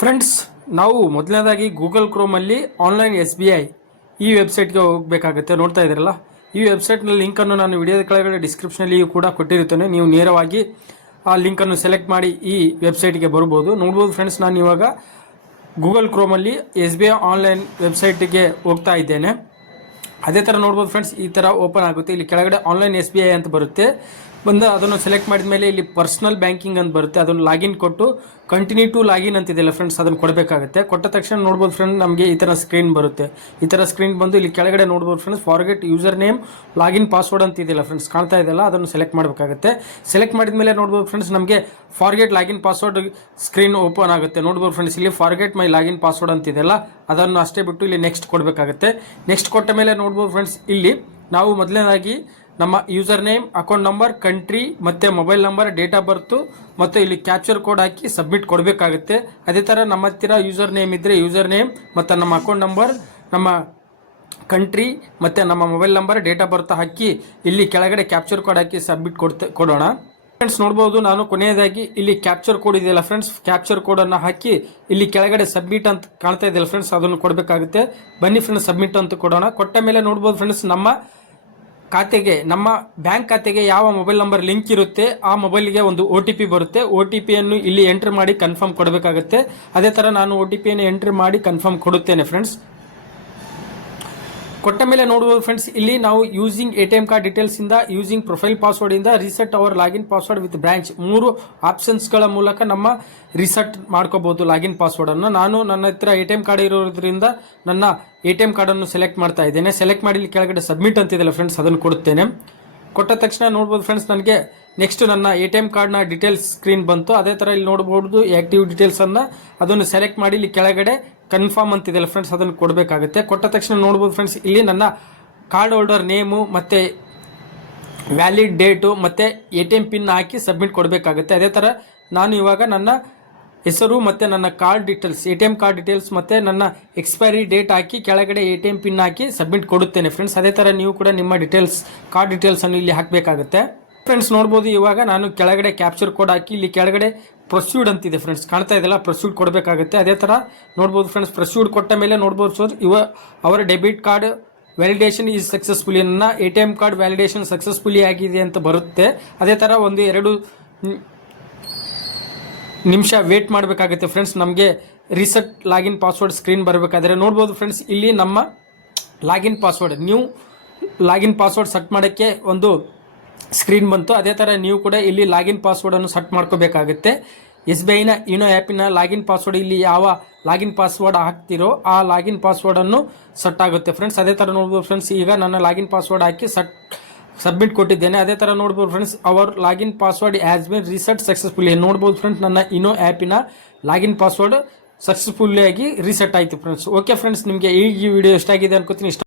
Friends, ನಾವು ಮೊದಲನೇದಾಗಿ Google ಕ್ರೋಮಲ್ಲಿ online SBI ಈ ವೆಬ್ಸೈಟ್ಗೆ ಹೋಗಬೇಕಾಗುತ್ತೆ. ನೋಡ್ತಾ ಇದ್ದೀರಲ್ಲ, ಈ ವೆಬ್ಸೈಟ್ನ ಲಿಂಕನ್ನು ನಾನು ವಿಡಿಯೋದ ಕೆಳಗಡೆ ಡಿಸ್ಕ್ರಿಪ್ಷನಲ್ಲಿ ಕೂಡ ಕೊಟ್ಟಿರುತ್ತೇನೆ. ನೀವು ನೇರವಾಗಿ ಆ ಲಿಂಕನ್ನು ಸೆಲೆಕ್ಟ್ ಮಾಡಿ ಈ ವೆಬ್ಸೈಟ್ಗೆ ಬರ್ಬೋದು. ನೋಡ್ಬೋದು ಫ್ರೆಂಡ್ಸ್, ನಾನು ಇವಾಗ ಗೂಗಲ್ ಕ್ರೋಮಲ್ಲಿ SBI ಆನ್ಲೈನ್ ವೆಬ್ಸೈಟ್ಗೆ ಹೋಗ್ತಾ ಇದ್ದೇನೆ. ಅದೇ ಥರ ನೋಡ್ಬೋದು ಫ್ರೆಂಡ್ಸ್, ಈ ಥರ ಓಪನ್ ಆಗುತ್ತೆ. ಇಲ್ಲಿ ಕೆಳಗಡೆ ಆನ್ಲೈನ್ SBI ಅಂತ ಬರುತ್ತೆ. ಅದನ್ನು ಸೆಲೆಕ್ಟ್ ಮಾಡಿದ ಮೇಲೆ ಇಲ್ಲಿ ಪರ್ಸನಲ್ ಬ್ಯಾಂಕಿಂಗ್ ಅಂತ ಬರುತ್ತೆ. ಅದನ್ನು ಲಾಗಿನ್ ಕೊಟ್ಟು ಕಂಟಿನ್ಯೂ ಟು ಲಾಗಿನ್ ಅಂತಿದೆಯಲ್ಲ ಫ್ರೆಂಡ್ಸ್, ಅದನ್ನು ಕೊಡಬೇಕಾಗುತ್ತೆ. ಕೊಟ್ಟ ತಕ್ಷಣ ನೋಡ್ಬೋದು ಫ್ರೆಂಡ್, ನಮಗೆ ಈ ಥರ ಸ್ಕ್ರೀನ್ ಬರುತ್ತೆ. ಈ ಥರ ಸ್ಕ್ರೀನ್ ಬಂದು ಇಲ್ಲಿ ಕೆಳಗಡೆ ನೋಡ್ಬೋದು friends, forget user name login password ಅಂತ ಇದೆಯಲ್ಲ ಫ್ರೆಂಡ್ಸ್, ಕಾಣ್ತಾ ಇದೆಯಲ್ಲ, ಅದನ್ನು ಸೆಲೆಕ್ಟ್ ಮಾಡಬೇಕಾಗುತ್ತೆ. ಸೆಲೆಕ್ಟ್ ಮಾಡಿದ ಮೇಲೆ ನೋಡ್ಬೋದು ಫ್ರೆಂಡ್ಸ್, ನಮಗೆ forget login password screen open ಆಗುತ್ತೆ. ನೋಡ್ಬೋದು ಫ್ರೆಂಡ್ಸ್, ಇಲ್ಲಿ ಫಾರ್ಗೆಟ್ ಮೈ ಲಾಗಿನ್ ಪಾಸ್ವರ್ಡ್ ಅಂತಿದೆಯಲ್ಲ, ಅದನ್ನು ಅಷ್ಟೇ ಬಿಟ್ಟು ಇಲ್ಲಿ ನೆಕ್ಸ್ಟ್ ಕೊಡಬೇಕಾಗುತ್ತೆ. ನೆಕ್ಸ್ಟ್ ಕೊಟ್ಟ ಮೇಲೆ ನೋಡ್ಬೋದು ಫ್ರೆಂಡ್ಸ್, ಇಲ್ಲಿ ನಾವು ಮೊದಲನೇದಾಗಿ ನಮ್ಮ user name, account number, country ಮತ್ತು mobile number, date of birth ಮತ್ತು ಇಲ್ಲಿ ಕ್ಯಾಪ್ಚರ್ ಕೋಡ್ ಹಾಕಿ ಸಬ್ಮಿಟ್ ಕೊಡಬೇಕಾಗುತ್ತೆ. ಅದೇ ಥರ ನಮ್ಮ ಹತ್ತಿರ ಯೂಸರ್ ನೇಮ್ ಇದ್ದರೆ ಯೂಸರ್ ನೇಮ್ ಮತ್ತು ನಮ್ಮ ಅಕೌಂಟ್ ನಂಬರ್, ನಮ್ಮ ಕಂಟ್ರಿ ಮತ್ತು ನಮ್ಮ mobile number, date of birth ಹಾಕಿ ಇಲ್ಲಿ ಕೆಳಗಡೆ ಕ್ಯಾಪ್ಚರ್ ಕೋಡ್ ಹಾಕಿ ಸಬ್ಮಿಟ್ ಕೊಡೋಣ. ಫ್ರೆಂಡ್ಸ್, ನೋಡ್ಬೋದು ನಾನು ಕೊನೆಯದಾಗಿ ಇಲ್ಲಿ ಕ್ಯಾಪ್ಚರ್ ಕೋಡ್ ಇದೆಯಲ್ಲ ಫ್ರೆಂಡ್ಸ್, ಕ್ಯಾಪ್ಚರ್ ಕೋಡನ್ನು ಹಾಕಿ ಇಲ್ಲಿ ಕೆಳಗಡೆ ಸಬ್ಮಿಟ್ ಅಂತ ಕಾಣ್ತಾ ಇದೆಯಲ್ಲ ಫ್ರೆಂಡ್ಸ್, ಅದನ್ನು ಕೊಡಬೇಕಾಗುತ್ತೆ. ಬನ್ನಿ ಫ್ರೆಂಡ್ಸ್, ಸಬ್ಮಿಟ್ ಅಂತ ಕೊಡೋಣ. ಕೊಟ್ಟ ಮೇಲೆ ನೋಡ್ಬೋದು ಫ್ರೆಂಡ್ಸ್, ನಮ್ಮ ಖಾತೆಗೆ, ನಮ್ಮ ಬ್ಯಾಂಕ್ ಖಾತೆಗೆ ಯಾವ ಮೊಬೈಲ್ ನಂಬರ್ ಲಿಂಕ್ ಇರುತ್ತೆ ಆ ಮೊಬೈಲ್ಗೆ ಒಂದು OTP ಬರುತ್ತೆ. OTPಯನ್ನು ಇಲ್ಲಿ ಎಂಟ್ರಿ ಮಾಡಿ ಕನ್ಫರ್ಮ್ ಕೊಡಬೇಕಾಗುತ್ತೆ. ಅದೇ ಥರ ನಾನು OTPಯನ್ನು ಎಂಟ್ರಿ ಮಾಡಿ ಕನ್ಫರ್ಮ್ ಕೊಡುತ್ತೇನೆ ಫ್ರೆಂಡ್ಸ್. ಕೊಟ್ಟ ಮೇಲೆ ನೋಡ್ಬೋದು ಫ್ರೆಂಡ್ಸ್, ಇಲ್ಲಿ ನಾವು ಯೂಸಿಂಗ್ ATM ಕಾರ್ಡ್ ಡೀಟೇಲ್ಸ್ ಇಂದ, ಯೂಸಿಂಗ್ ಪ್ರೊಫೈಲ್ ಪಾಸ್ವರ್ಡ್ ಇಂದ, reset our login password with branch, 3 ಆಪ್ಷನ್ಸ್ಗಳ ಮೂಲಕ ನಮ್ಮ ರೀಸೆಟ್ ಮಾಡ್ಕೋಬಹುದು ಲಾಗಿನ್ ಪಾಸ್ವರ್ಡ್ ಅನ್ನು. ನಾನು ನನ್ನ ಹತ್ರ ATM ಕಾರ್ಡ್ ಇರೋದ್ರಿಂದ ನನ್ನ ATM ಕಾರ್ಡನ್ನು ಸೆಲೆಕ್ಟ್ ಮಾಡ್ತಾ ಇದ್ದೇನೆ. ಸೆಲೆಕ್ಟ್ ಮಾಡಿ ಇಲ್ಲಿ ಕೆಳಗಡೆ ಸಬ್ಮಿಟ್ ಅಂತಿದೆಯಲ್ಲ ಫ್ರೆಂಡ್ಸ್, ಅದನ್ನು ಕೊಡುತ್ತೇನೆ. ಕೊಟ್ಟ ತಕ್ಷಣ ನೋಡ್ಬೋದು ಫ್ರೆಂಡ್ಸ್, ನನಗೆ ನೆಕ್ಸ್ಟ್ ನನ್ನ ATM ಕಾರ್ಡ್ನ ಡೀಟೇಲ್ಸ್ ಸ್ಕ್ರೀನ್ ಬಂತು. ಅದೇ ಥರ ಇಲ್ಲಿ ನೋಡ್ಬೋದು ಆ್ಯಕ್ಟಿವ್ ಡೀಟೇಲ್ಸನ್ನು, ಅದನ್ನು ಸೆಲೆಕ್ಟ್ ಮಾಡಿ ಇಲ್ಲಿ ಕೆಳಗಡೆ ಕನ್ಫರ್ಮ್ ಅಂತಿದೆಯಲ್ಲ ಫ್ರೆಂಡ್ಸ್, ಅದನ್ನು ಕೊಡಬೇಕಾಗುತ್ತೆ. ಕೊಟ್ಟ ತಕ್ಷಣ ನೋಡ್ಬೋದು ಫ್ರೆಂಡ್ಸ್, ಇಲ್ಲಿ ನನ್ನ ಕಾರ್ಡ್ ಹೋಲ್ಡರ್ ನೇಮು ಮತ್ತು ವ್ಯಾಲಿಡ್ ಡೇಟು ಮತ್ತು ATM ಪಿನ್ ಹಾಕಿ ಸಬ್ಮಿಟ್ ಕೊಡಬೇಕಾಗುತ್ತೆ. ಅದೇ ಥರ ನಾನು ಇವಾಗ ನನ್ನ ಹೆಸರು ಮತ್ತು ನನ್ನ card details, ATM card details ಮತ್ತು ನನ್ನ ಎಕ್ಸ್ಪೈರಿ ಡೇಟ್ ಹಾಕಿ ಕೆಳಗಡೆ ATM ಪಿನ್ ಹಾಕಿ ಸಬ್ಮಿಟ್ ಕೊಡುತ್ತೇನೆ ಫ್ರೆಂಡ್ಸ್. ಅದೇ ಥರ ನೀವು ಕೂಡ ನಿಮ್ಮ ಡೀಟೇಲ್ಸ್, ಕಾರ್ಡ್ ಡೀಟೇಲ್ಸನ್ನು ಇಲ್ಲಿ ಹಾಕಬೇಕಾಗುತ್ತೆ. ಫ್ರೆಂಡ್ಸ್, ನೋಡ್ಬೋದು ಇವಾಗ ನಾನು ಕೆಳಗಡೆ ಕ್ಯಾಪ್ಚರ್ ಕೋಡ್ ಹಾಕಿ ಇಲ್ಲಿ ಕೆಳಗಡೆ ಪ್ರೊಸೀಡ್ ಅಂತಿದೆ ಫ್ರೆಂಡ್ಸ್, ಕಾಣ್ತಾ ಇದೆಯಲ್ಲ, ಪ್ರೊಸೀಡ್ ಕೊಡಬೇಕಾಗುತ್ತೆ. ಅದೇ ಥರ ನೋಡ್ಬೋದು ಫ್ರೆಂಡ್ಸ್, ಪ್ರೊಸೀಡ್ ಕೊಟ್ಟ ಮೇಲೆ ನೋಡ್ಬೋದು ಸರ್, ಅವರ debit card validation is successfully, ನನ್ನ ATM ಕಾರ್ಡ್ ವ್ಯಾಲಿಡೇಷನ್ ಸಕ್ಸಸ್ಫುಲಿ ಆಗಿದೆ ಅಂತ ಬರುತ್ತೆ. ಅದೇ ಥರ 1-2 ನಿಮಿಷ ವೇಟ್ ಮಾಡಬೇಕಾಗುತ್ತೆ ಫ್ರೆಂಡ್ಸ್, ನಮಗೆ ರೀಸೆಟ್ ಲಾಗಿನ್ ಪಾಸ್ವರ್ಡ್ ಸ್ಕ್ರೀನ್ ಬರಬೇಕಾದ್ರೆ. ನೋಡ್ಬೋದು ಫ್ರೆಂಡ್ಸ್, ಇಲ್ಲಿ ನಮ್ಮ login password, new login password set ಮಾಡೋಕ್ಕೆ ಒಂದು ಸ್ಕ್ರೀನ್ ಬಂತು. ಅದೇ ಥರ ನೀವು ಕೂಡ ಇಲ್ಲಿ ಲಾಗಿನ್ ಪಾಸ್ವರ್ಡನ್ನು ಸೆಟ್ ಮಾಡ್ಕೋಬೇಕಾಗುತ್ತೆ. SBIನ ಇನೋ ಆ್ಯಪಿನ ಲಾಗಿನ್ ಪಾಸ್ವರ್ಡ್, ಇಲ್ಲಿ ಯಾವ ಲಾಗಿನ್ ಪಾಸ್ವರ್ಡ್ ಹಾಕ್ತಿರೋ ಆ ಲಾಗಿನ್ ಪಾಸ್ವರ್ಡನ್ನು ಸೆಟ್ ಆಗುತ್ತೆ ಫ್ರೆಂಡ್ಸ್. ಅದೇ ಥರ ನೋಡ್ಬೋದು ಫ್ರೆಂಡ್ಸ್, ಈಗ ನನ್ನ ಲಾಗಿನ್ ಪಾಸ್ವರ್ಡ್ ಹಾಕಿ ಸಬ್ಮಿಟ್ ಕೊಟ್ಟಿದ್ದೇನೆ. ಅದೇ ಥರ ನೋಡ್ಬೋದು friends, our login password has been reset successfully. ನೋಡ್ಬೋದು ಫ್ರೆಂಡ್ಸ್, ನನ್ನ ಇನೋ ಆ್ಯಪಿನ ಲಾಗಿನ್ ಪಾಸ್ವರ್ಡ್ ಸಕ್ಸಸ್ಫುಲ್ಲಿಯಾಗಿ ರೀಸೆಟ್ ಆಯಿತು ಫ್ರೆಂಡ್ಸ್. ಓಕೆ ಫ್ರೆಂಡ್ಸ್, ನಿಮಗೆ ಈ ವಿಡಿಯೋ ಇಷ್ಟ ಆಗಿದೆ ಅನ್ಕೋತೀನಿ.